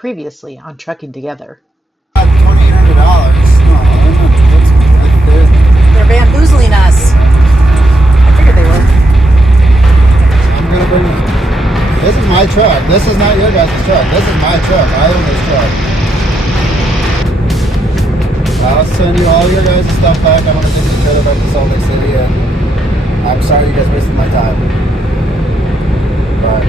Previously on Trucking Together. $2,800. They're bamboozling us. I figured they were. I'm gonna bring it. This is my truck. This is not your guys' truck. This is my truck. I own this truck. I'll send you all your guys' stuff back. I'm gonna take the trailer back to Salt Lake City, and I'm sorry you guys wasted my time. But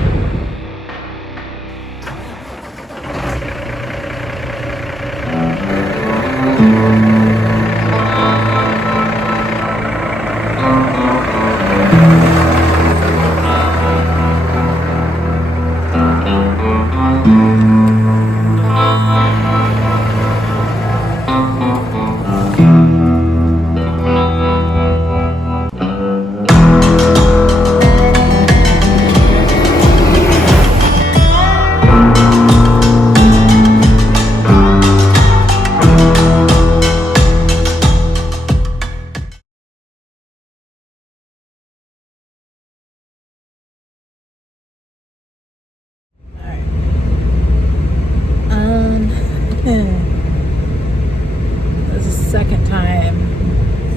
this is the second time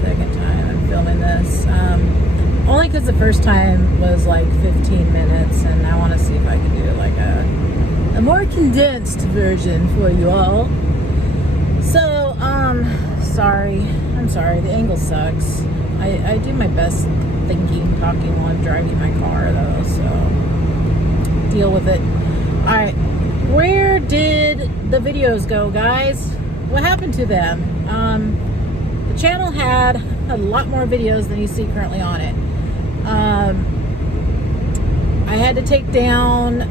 I'm filming this. Only because the first time was like 15 minutes, and I want to see if I can do like a more condensed version for you all. So, I'm sorry, the angle sucks. I do my best thinking, talking while I'm driving my car though, so deal with it. Alright, where did the videos go, guys? What happened to them? The channel had a lot more videos than you see currently on it. I had to take down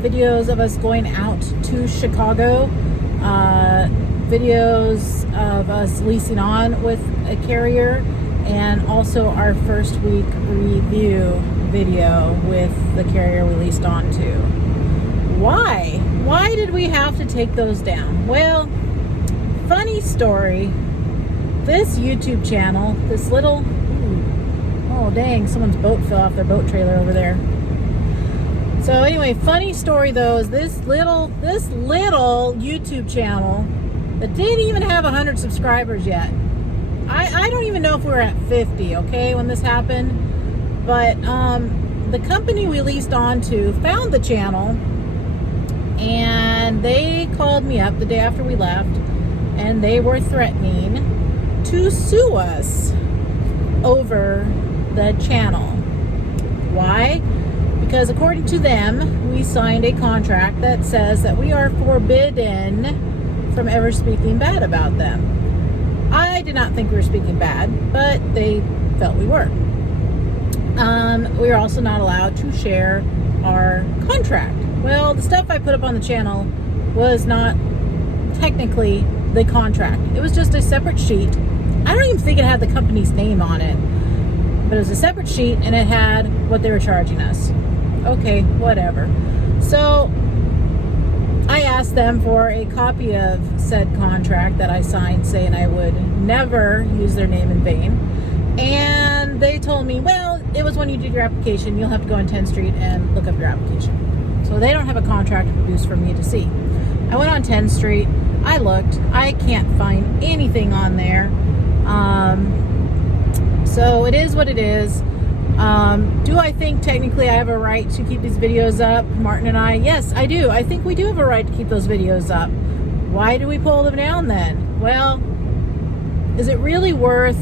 videos of us going out to Chicago, videos of us leasing on with a carrier, and also our first week review video with the carrier we leased on to. Why? Why did we have to take those down? Well, funny story. This YouTube channel, this little, oh dang, someone's boat fell off their boat trailer over there. So anyway, funny story though is this little YouTube channel that didn't even have 100 subscribers yet. I don't even know if we were at 50, okay, when this happened. But the company we leased on to found the channel, and they called me up the day after we left, and they were threatening to sue us over the channel. Why? Because according to them, we signed a contract that says that we are forbidden from ever speaking bad about them. I did not think we were speaking bad, but they felt we were. We are also not allowed to share our contract. Well, the stuff I put up on the channel was not technically the contract. It was just a separate sheet. I don't even think it had the company's name on it, but it was a separate sheet, and it had what they were charging us. Okay, whatever. So I asked them for a copy of said contract that I signed saying I would never use their name in vain. And they told me, well, it was when you did your application. You'll have to go on 10th Street and look up your application. So they don't have a contract produced for me to see. I went on 10th Street. I looked. I can't find anything on there. So it is what it is. Do I think technically I have a right to keep these videos up, Martin and I? Yes, I do. I think we do have a right to keep those videos up. Why do we pull them down then? Well, is it really worth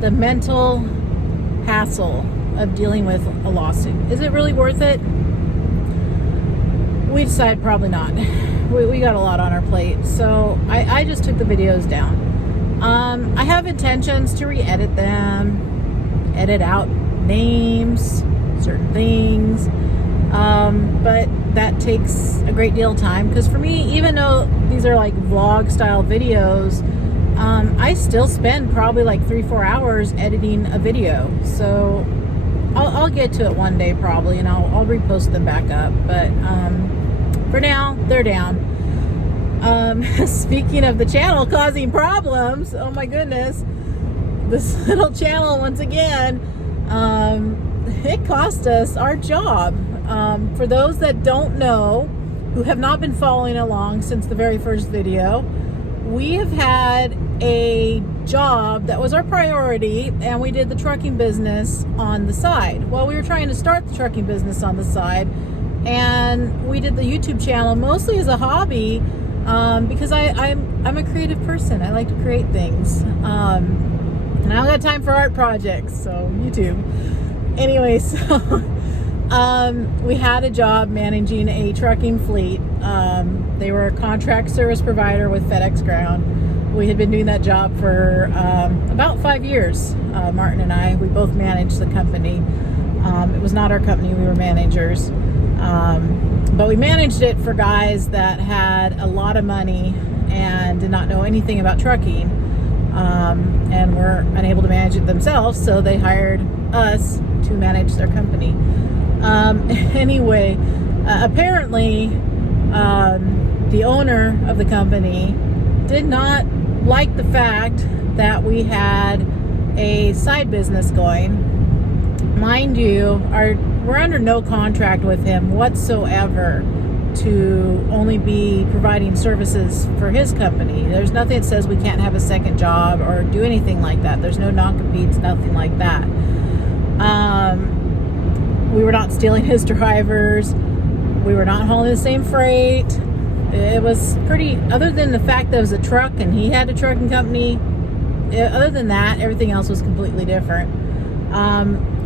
the mental hassle of dealing with a lawsuit? Is it really worth it? We decided probably not. We got a lot on our plate, so I just took the videos down. I have intentions to re-edit them, edit out names, certain things, but that takes a great deal of time, because for me, even though these are like vlog style videos, I still spend probably like 3-4 hours editing a video. So I'll get to it one day probably, and I'll repost them back up, but for now they're down. Speaking of the channel causing problems, oh my goodness, this little channel once again, it cost us our job. For those that don't know, who have not been following along since the very first video, we have had a job that was our priority, and we did the trucking business on the side. Well, we were trying to start the trucking business on the side, and we did the YouTube channel mostly as a hobby, because I'm a creative person. I like to create things. And I don't got time for art projects, so YouTube. Anyway, so we had a job managing a trucking fleet. They were a contract service provider with FedEx Ground. We had been doing that job for about 5 years. Martin and I, we both managed the company. It was not our company, we were managers. But we managed it for guys that had a lot of money and did not know anything about trucking, and were unable to manage it themselves, so they hired us to manage their company. Anyway, apparently the owner of the company did not like the fact that we had a side business going. Mind you, we're under no contract with him whatsoever to only be providing services for his company. There's nothing that says we can't have a second job or do anything like that. There's no non-competes, nothing like that. We were not stealing his drivers. We were not hauling the same freight. It was pretty, other than the fact that it was a truck and he had a trucking company, other than that, everything else was completely different.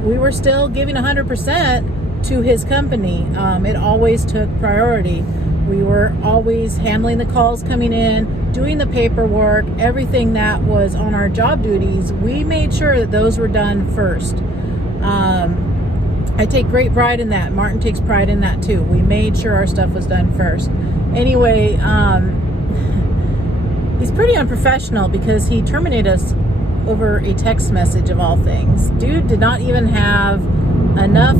We were still giving 100% to his company. It always took priority. We were always handling the calls coming in, doing the paperwork, everything that was on our job duties. We made sure that those were done first. I take great pride in that. Martin takes pride in that too. We made sure our stuff was done first. Anyway, he's pretty unprofessional because he terminated us over a text message of all things. Dude did not even have enough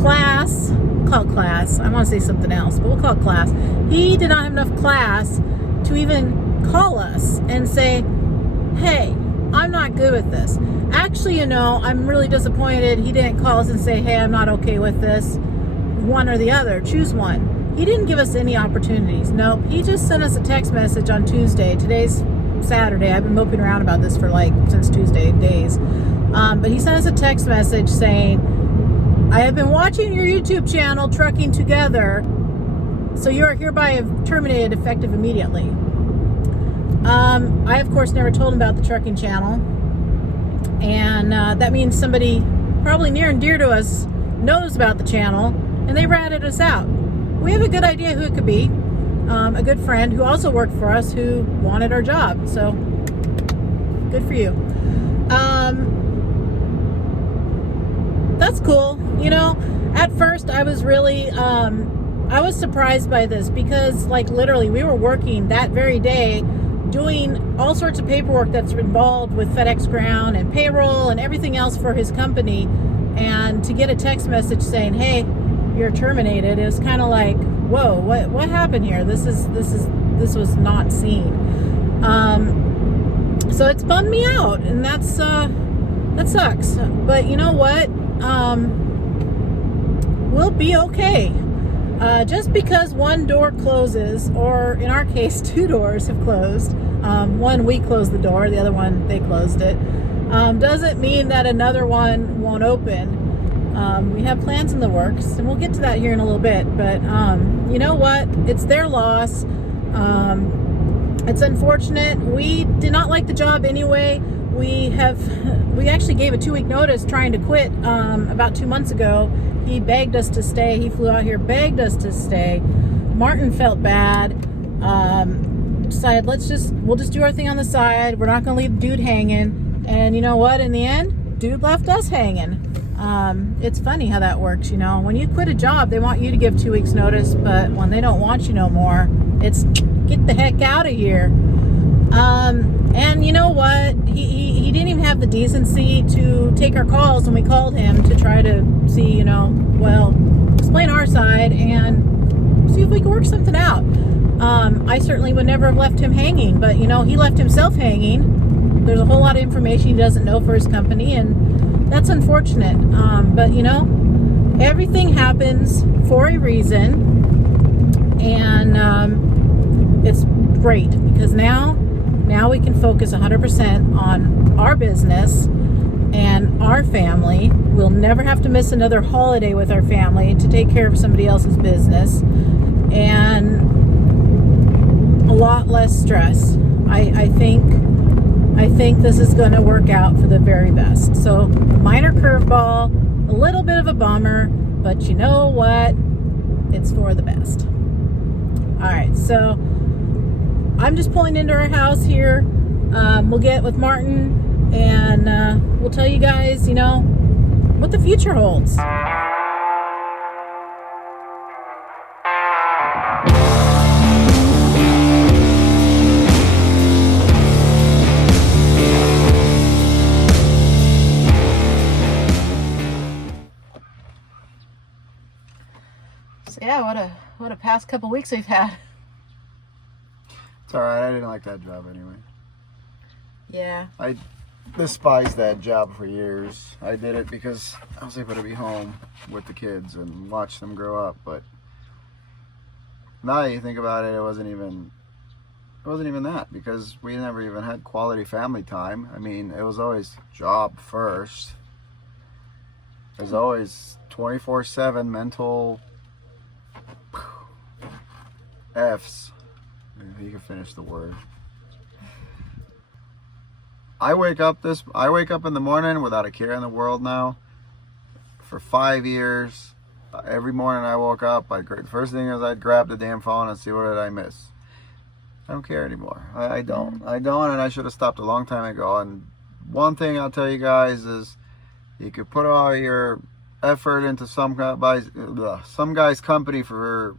class, call it class, I want to say something else, but we'll call it class. He did not have enough class to even call us and say, hey, I'm not good with this. Actually, you know, I'm really disappointed he didn't call us and say, hey, I'm not okay with this. One or the other, choose one. He didn't give us any opportunities. Nope, he just sent us a text message on Tuesday. Today's Saturday. I've been moping around about this for since Tuesday days. But he sent us a text message saying, I have been watching your YouTube channel, Trucking Together, so you are hereby terminated effective immediately. I, of course, never told him about the trucking channel. And that means somebody probably near and dear to us knows about the channel, and they ratted us out. We have a good idea who it could be. A good friend who also worked for us who wanted our job. So, good for you. That's cool. You know, at first I was really, I was surprised by this because, like, literally we were working that very day doing all sorts of paperwork that's involved with FedEx Ground and payroll and everything else for his company, and to get a text message saying, hey, you're terminated, is kind of like, whoa, what happened here? This was not seen. So it's bummed me out, and that sucks. But you know what? We'll be okay. Just because one door closes, or in our case, two doors have closed. One, we closed the door, the other one, they closed it. Doesn't mean that another one won't open. We have plans in the works, and we'll get to that here in a little bit. But you know what? It's their loss. It's unfortunate. We did not like the job anyway. We actually gave a 2-week notice trying to quit about 2 months ago. He begged us to stay. He flew out here, begged us to stay. Martin felt bad. Decided we'll just do our thing on the side. We're not going to leave dude hanging. And you know what? In the end, dude left us hanging. It's funny how that works, you know. When you quit a job, they want you to give 2 weeks notice, but when they don't want you no more, it's get the heck out of here. And you know what? He didn't even have the decency to take our calls when we called him to try to see, you know, well, explain our side and see if we could work something out. I certainly would never have left him hanging, but you know, he left himself hanging. There's a whole lot of information he doesn't know for his company, and that's unfortunate. But you know, everything happens for a reason. great, because now we can focus 100% on our business and our family. We'll never have to miss another holiday with our family to take care of somebody else's business, and a lot less stress. I think this is going to work out for the very best. So, minor curveball, a little bit of a bummer, but you know what? It's for the best. All right, so I'm just pulling into our house here. We'll get with Martin, and we'll tell you guys, what the future holds. So yeah, what a past couple weeks we've had. It's alright, I didn't like that job anyway. Yeah. I despised that job for years. I did it because I was able to be home with the kids and watch them grow up, but now that you think about it, it wasn't even that, because we never even had quality family time. I mean, it was always job first. It was always 24/7 mental F's. You can finish the word. I wake up in the morning without a care in the world now. For 5 years, every morning I woke up, the first thing is I'd grab the damn phone and see what did I miss. I don't care anymore. I don't, and I should have stopped a long time ago. And one thing I'll tell you guys is, you could put all your effort into some guy's company for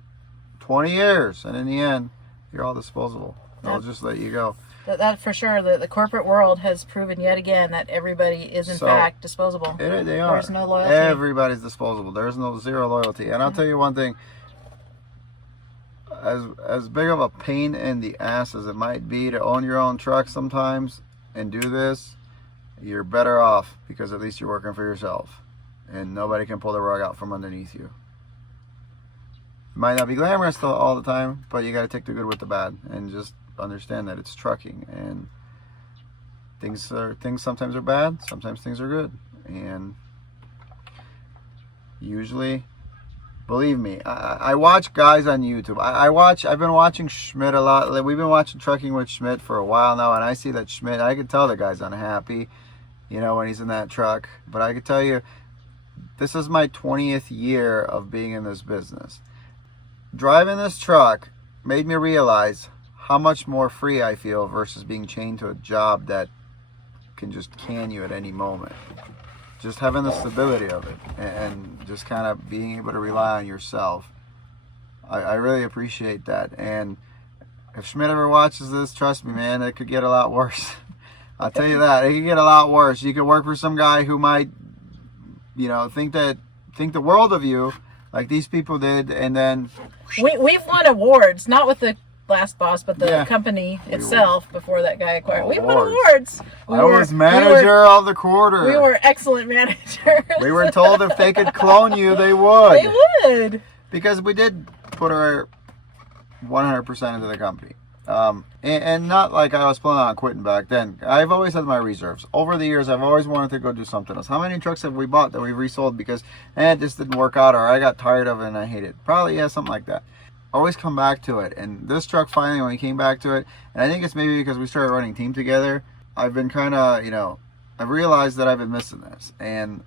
20 years, and in the end, you're all disposable. They'll just let you go. That for sure. The corporate world has proven yet again that everybody is in fact disposable. They are. There's no loyalty. Everybody's disposable. There's no zero loyalty. And I'll tell you one thing. As big of a pain in the ass as it might be to own your own truck sometimes and do this, you're better off, because at least you're working for yourself, and nobody can pull the rug out from underneath you. It might not be glamorous all the time, but you got to take the good with the bad and just understand that it's trucking, and things sometimes are bad, sometimes things are good, and usually, believe me, I watch guys on YouTube. I've been watching Schmidt a lot. We've been watching Trucking with Schmidt for a while now, and I see that Schmidt, I can tell the guy's unhappy, when he's in that truck. But I can tell you, this is my 20th year of being in this business. Driving this truck made me realize how much more free I feel versus being chained to a job that can just can you at any moment. Just having the stability of it, and just kind of being able to rely on yourself. I really appreciate that. And if Schmidt ever watches this, trust me, man, it could get a lot worse. I'll tell you that. It could get a lot worse. You could work for some guy who might, think the world of you, like these people did, and then we've won awards, not with the last boss, but the company itself before that guy acquired. We won awards. I was manager of the quarter. We were excellent managers. We were told if they could clone you, they would. They would. Because we did put our 100% into the company. And not like I was planning on quitting back then. I've always had my reserves. Over the years, I've always wanted to go do something else. How many trucks have we bought that we resold because it just didn't work out, or I got tired of it and I hate it? Probably, something like that. Always come back to it. And this truck finally, when we came back to it, and I think it's maybe because we started running team together, I've been kind of, I've realized that I've been missing this. And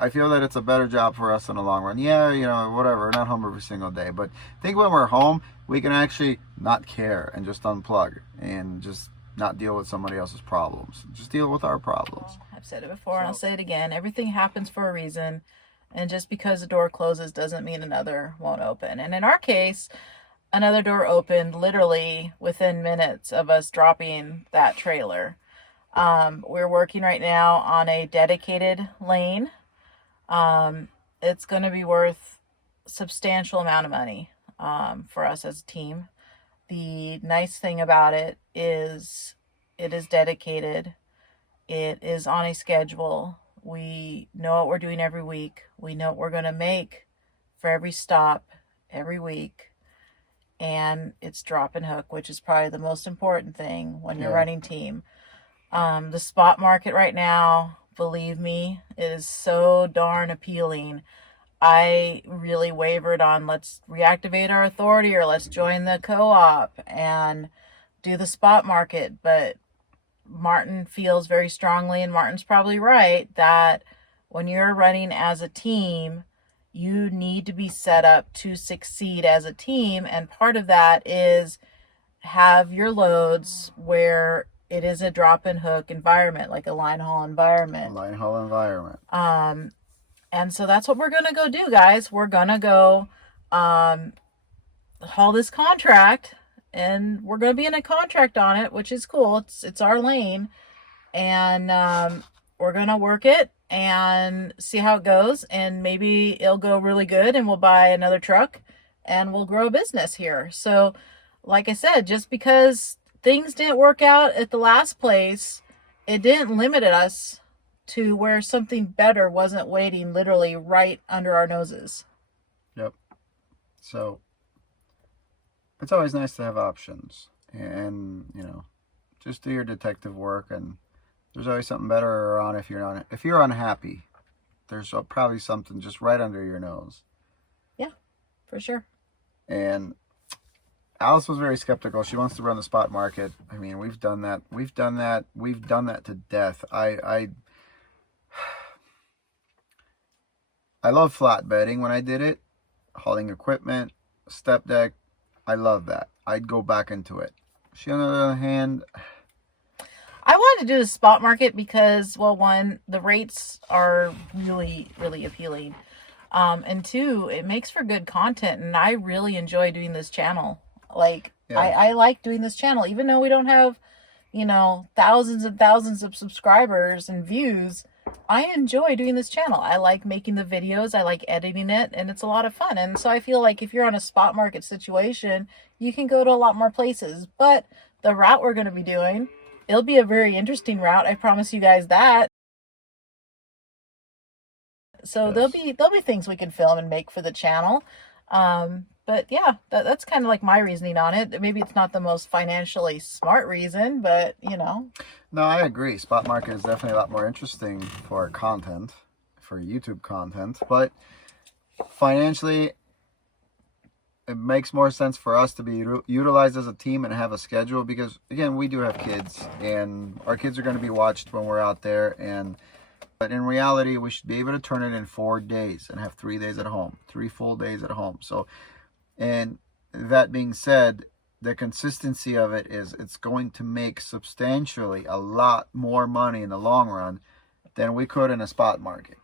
I feel that it's a better job for us in the long run. Whatever, we're not home every single day. But I think when we're home, we can actually not care and just unplug and just not deal with somebody else's problems. Just deal with our problems. I've said it before, and I'll say it again. Everything happens for a reason. And just because a door closes doesn't mean another won't open. And in our case, another door opened literally within minutes of us dropping that trailer. We're working right now on a dedicated lane. It's going to be worth a substantial amount of money for us as a team. The nice thing about it is dedicated. It is on a schedule. We know what we're doing every week. We know what we're going to make for every stop every week. and it's drop and hook, which is probably the most important thing when you're Yeah. running team. The spot market right now, believe me, is so darn appealing. I really wavered on let's reactivate our authority or let's join the co-op and do the spot market. But Martin feels very strongly, and Martin's probably right, that when you're running as a team, you need to be set up to succeed as a team. And part of that is have your loads where it is a drop and hook environment, like a line haul environment. Line haul environment. And so that's what we're going to go do, guys. We're going to go haul this contract, and we're going to be in a contract on it, which is cool. It's our lane, and we're going to work it and see how it goes, and maybe it'll go really good and we'll buy another truck and we'll grow a business here. So like I said, just because things didn't work out at the last place, it didn't limit us to where something better wasn't waiting literally right under our noses. Yep. So it's always nice to have options, and just do your detective work, and there's always something better around if you're unhappy. There's probably something just right under your nose. Yeah, for sure. And Alice was very skeptical. She wants to run the spot market. I mean, we've done that to death. I love flatbedding when I did it, hauling equipment, step deck. I love that. I'd go back into it. She, on the other hand, I wanted to do the spot market because, well, one, the rates are really, really appealing. And two, it makes for good content, and I really enjoy doing this channel. Like, yeah. I like doing this channel, even though we don't have, thousands and thousands of subscribers and views. I enjoy doing this channel. I like making the videos. I like editing it, and it's a lot of fun. And so I feel like if you're on a spot market situation, you can go to a lot more places. But the route we're going to be doing, it'll be a very interesting route. I promise you guys that. So Yes. there'll be things we can film and make for the channel. But yeah, that's kind of like my reasoning on it. Maybe it's not the most financially smart reason, but No, I agree. Spot market is definitely a lot more interesting for content, for YouTube content. But financially, it makes more sense for us to be utilized as a team and have a schedule, because, again, we do have kids, and our kids are going to be watched when we're out there. But in reality, we should be able to turn it in 4 days and have 3 days at home, 3 full days at home. So, and that being said, the consistency of it is it's going to make substantially a lot more money in the long run than we could in a spot market.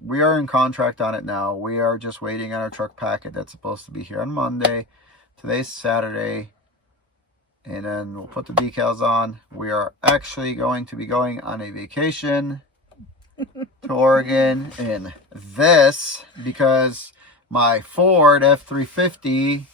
We are in contract on it now. We are just waiting on our truck packet that's supposed to be here on Monday. Today's Saturday. And then we'll put the decals on. We are actually going to be going on a vacation to Oregon in this, because my Ford F-350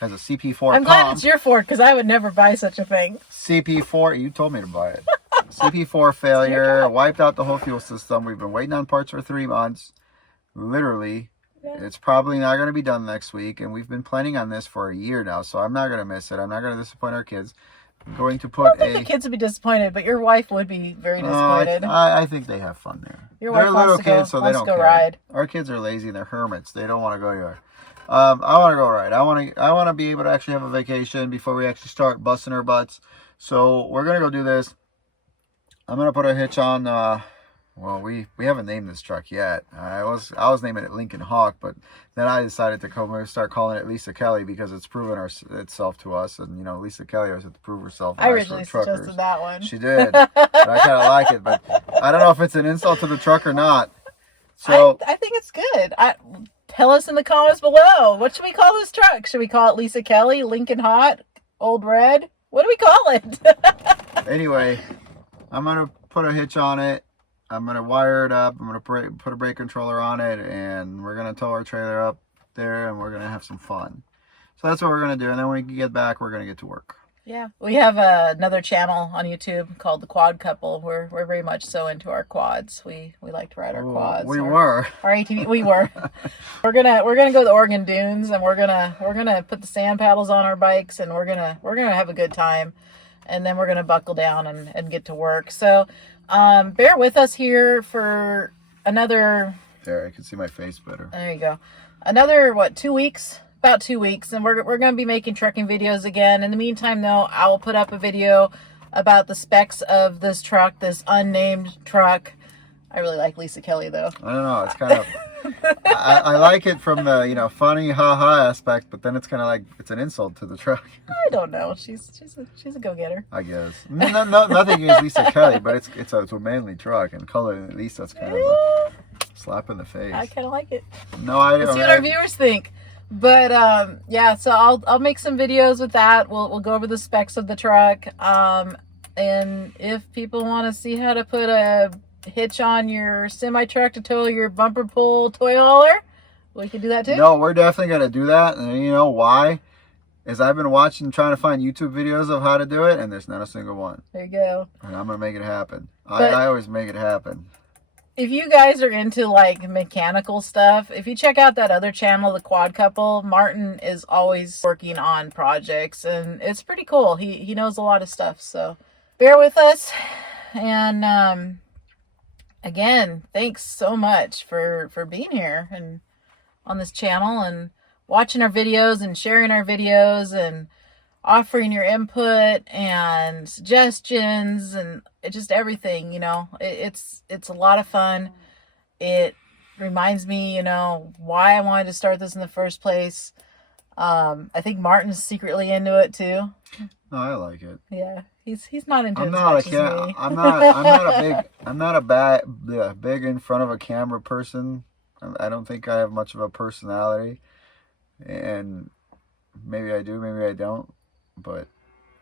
has a CP4 I'm glad it's your Ford, because I would never buy such a thing. CP4, you told me to buy it. CP4 failure, wiped out the whole fuel system. We've been waiting on parts for 3 months. Literally, it's probably not going to be done next week, and we've been planning on this for a year now, so I'm not going to miss it. I'm not going to disappoint our kids. I'm going to put I don't think the kids would be disappointed, but your wife would be very disappointed. I think they have fun there. Your wife They're little wants to kids, go, so they wants don't to go care. ride. Our kids are lazy. They're hermits. They don't want to go anywhere. I want to go ride. I want to be able to actually have a vacation before we actually start busting our butts. So we're gonna go do this. I'm gonna put a hitch on. Well, we haven't named this truck yet. I was naming it Lincoln Hawk, but then I decided to start calling it Lisa Kelly, because it's proven itself to us. And Lisa Kelly always had to prove herself. I originally suggested that one. She did. But I kind of like it, but I don't know if it's an insult to the truck or not. So I think it's good. Tell us in the comments below. What should we call this truck? Should we call it Lisa Kelly, Lincoln Hot, Old Red? What do we call it? Anyway, I'm going to put a hitch on it. I'm going to wire it up. I'm going to put a brake controller on it, and we're going to tow our trailer up there, and we're going to have some fun. So that's what we're going to do. And then when we get back, we're going to get to work. Yeah, we have another channel on YouTube called The Quad Couple. We're very much so into our quads. We like to ride our quads. Our ATV. We were. We're gonna go to the Oregon Dunes, and we're gonna put the sand paddles on our bikes, and we're gonna have a good time, and then we're gonna buckle down and get to work. So, bear with us here for another. There, I can see my face better. There you go. Another 2 weeks. About 2 weeks, and we're going to be making trucking videos again. In the meantime, though, I will put up a video about the specs of this truck, this unnamed truck. I really like Lisa Kelly, though. I don't know. It's kind of I like it from the funny haha aspect, but then it's kind of like it's an insult to the truck. I don't know. She's a go-getter. I guess. Nothing against Lisa Kelly, but it's a manly truck, and color at least that's kind of a slap in the face. I kind of like it. No, I don't. Let's see what our viewers think. But yeah, so I'll make some videos with that. We'll go over the specs of the truck. And if people want to see how to put a hitch on your semi truck to tow your bumper pull toy hauler, we can do that too. No, we're definitely gonna do that. And you know why? Is I've been trying to find YouTube videos of how to do it, and there's not a single one. There you go. And I'm gonna make it happen. I always make it happen. If you guys are into like mechanical stuff, if you check out that other channel, The Quad Couple, Martin is always working on projects, and it's pretty cool. He knows a lot of stuff, so bear with us. And again, thanks so much for being here and on this channel and watching our videos and sharing our videos and offering your input and suggestions and just everything. It's a lot of fun. It reminds me, why I wanted to start this in the first place. I think Martin's secretly into it too. No, I like it. Yeah, he's not into it I'm as not much a as me. I'm not a big in front of a camera person. I don't think I have much of a personality, and maybe I do, maybe I don't. But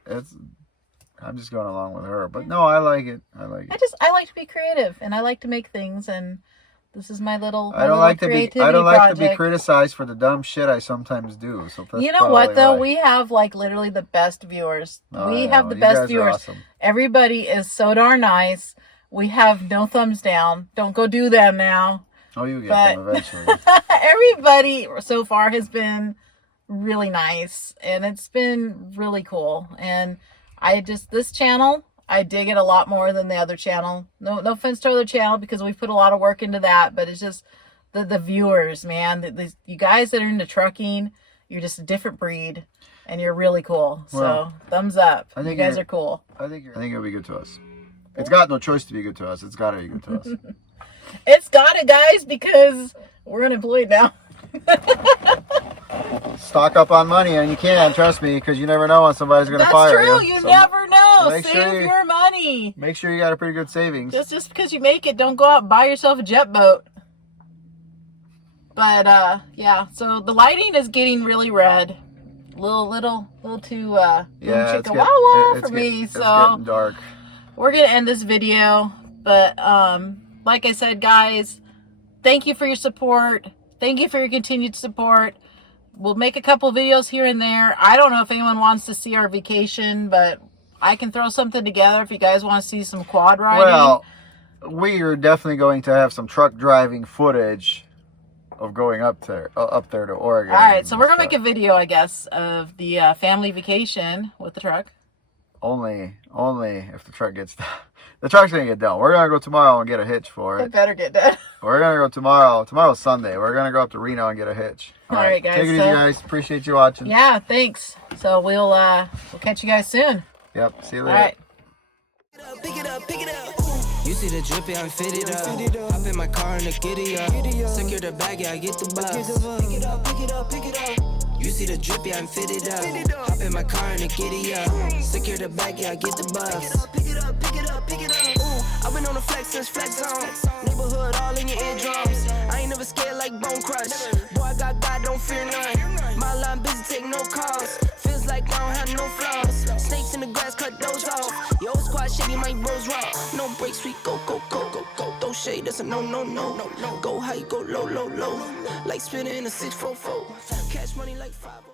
I'm just going along with her. But no, I like it. I like to be creative, and I like to make things, and this is my little I don't like project. to be criticized for the dumb shit I sometimes do. So that's you know what though? why. We have like literally the best viewers. We have the best viewers. Awesome. Everybody is so darn nice. We have no thumbs down. Don't go do them now. Oh, you get them eventually. Everybody so far has been really nice, and it's been really cool. And this channel, I dig it a lot more than the other channel. No offense to the other channel, because we put a lot of work into that, but it's just the viewers, man. You guys that are into trucking, you're just a different breed, and you're really cool. So thumbs up. I think you guys are cool. I think it'll be good to us. It's got no choice to be good to us. It's got to be good to us. It's got it, guys, because we're unemployed now. Stock up on money, and you can, trust me, because you never know when somebody's going to fire you. That's true. You never know. Save your money. Make sure you got a pretty good savings. Just because you make it, don't go out and buy yourself a jet boat. But yeah, so the lighting is getting really red. Little too chicka wow for me. So it's getting dark. We're gonna end this video, but like I said, guys, thank you for your support. Thank you for your continued support. We'll make a couple videos here and there. I don't know if anyone wants to see our vacation, but I can throw something together if you guys want to see some quad riding. Well, we are definitely going to have some truck driving footage of going up there to Oregon. All right, so we're gonna make a video, I guess, of the family vacation with the truck. Only if the truck gets done. The truck's gonna get done. We're gonna go tomorrow and get a hitch for it. It better get done. We're gonna go tomorrow. Tomorrow's Sunday. We're gonna go up to Reno and get a hitch. All right, guys. Take it easy, guys. Appreciate you watching. Yeah, thanks. So we'll catch you guys soon. Yep. See you later. All right. Pick it up. You see the drippy, I'm fitted up. Hop in my car and the giddy up. Secure the bag, yeah, I get the bus. Pick it up. You see the drippy, I'm fitted up. Hop in my car and the giddy up. Secure the bag, yeah, I get the bus. Pick it up. Ooh, I've been on the flex since flex zone. Neighborhood all in your eardrums. I ain't never scared like Bone Crush. Boy, I got God, don't fear none. My line busy, take no calls. Feels like I don't have no flaws. Snakes in the grass, cut those off. Yo, squad shady, my bros raw. No breaks, we go. Throw shade, that's a no. Go high, go low. Like spinning in a 644. Cash money like 5.